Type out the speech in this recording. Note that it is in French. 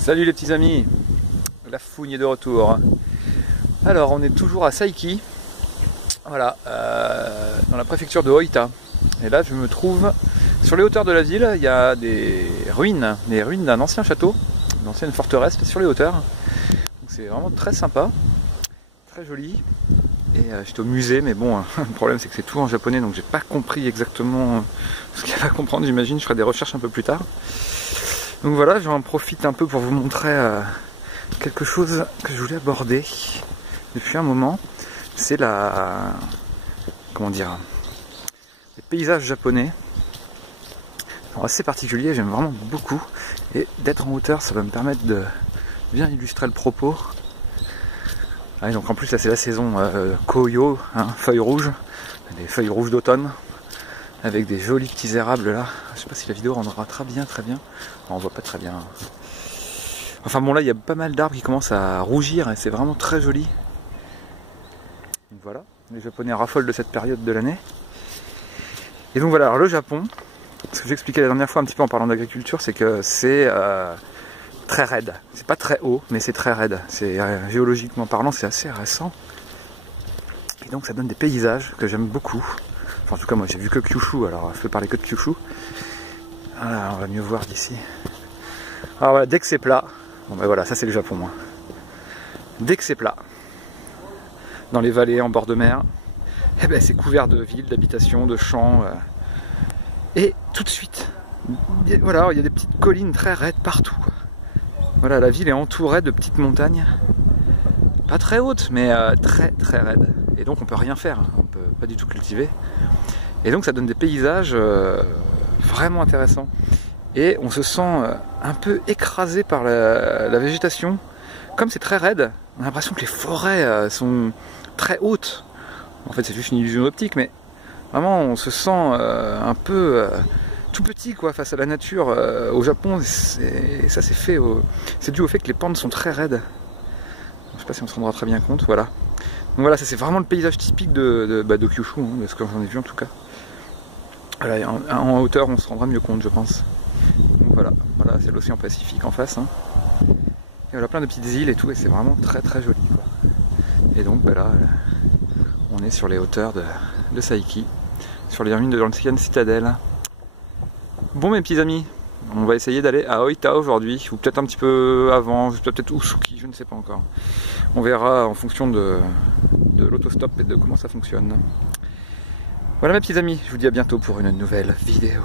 Salut les petits amis, la fougne est de retour. Alors on est toujours à Saiki, voilà, dans la préfecture de Ōita. Et là je me trouve sur les hauteurs de la ville. Il y a des ruines d'un ancien château, une ancienne forteresse sur les hauteurs. C'est vraiment très sympa, très joli. Et j'étais au musée, mais bon, le problème c'est que c'est tout en japonais, donc j'ai pas compris exactement ce qu'il y a à comprendre. J'imagine je ferai des recherches un peu plus tard. Donc voilà, j'en profite un peu pour vous montrer quelque chose que je voulais aborder depuis un moment. C'est comment dire, les paysages japonais. Alors, assez particulier, j'aime vraiment beaucoup. Et d'être en hauteur, ça va me permettre de bien illustrer le propos. Ah, donc en plus là c'est la saison Koyo, hein, feuilles rouges, des feuilles rouges d'automne, avec des jolis petits érables là. Je sais pas si la vidéo rendra très bien. Non, on voit pas très bien. Enfin bon, là il y a pas mal d'arbres qui commencent à rougir et c'est vraiment très joli. Donc voilà, les Japonais raffolent de cette période de l'année. Et donc voilà, alors le Japon, ce que j'expliquais la dernière fois un petit peu en parlant d'agriculture, c'est que c'est très raide. C'est pas très haut, mais c'est très raide. C'est géologiquement parlant, c'est assez récent. Et donc ça donne des paysages que j'aime beaucoup. Enfin, en tout cas, moi j'ai vu que Kyushu, alors je peux parler que de Kyushu. Voilà, on va mieux voir d'ici. Alors voilà, dès que c'est plat, bon ben voilà, ça c'est le Japon, moi. Dès que c'est plat, dans les vallées, en bord de mer, eh ben c'est couvert de villes, d'habitations, de champs. Et tout de suite, voilà, il y a des petites collines très raides partout, quoi. Voilà, la ville est entourée de petites montagnes, pas très hautes, mais très très raides. Et donc on peut rien faire, on peut pas du tout cultiver. Et donc ça donne des paysages vraiment intéressants. Et on se sent un peu écrasé par la végétation. Comme c'est très raide, on a l'impression que les forêts sont très hautes. En fait c'est juste une illusion optique, mais vraiment on se sent un peu tout petit quoi, face à la nature. Au Japon, et ça c'est fait, c'est dû au fait que les pentes sont très raides. Je sais pas si on se rendra très bien compte, voilà. Donc voilà, ça c'est vraiment le paysage typique de Kyushu, hein, de ce que j'en ai vu en tout cas. Voilà, en hauteur on se rendra mieux compte je pense. Donc voilà, c'est l'océan Pacifique en face. Hein. Et voilà, plein de petites îles et tout, et c'est vraiment très très joli, quoi. Et donc là, on est sur les hauteurs de Saiki, sur les ruines de l'ancienne citadelle. Bon mes petits amis, on va essayer d'aller à Ōita aujourd'hui, ou peut-être un petit peu avant, peut-être Usuki, je ne sais pas encore. On verra en fonction de l'autostop et de comment ça fonctionne. Voilà mes petits amis, je vous dis à bientôt pour une nouvelle vidéo.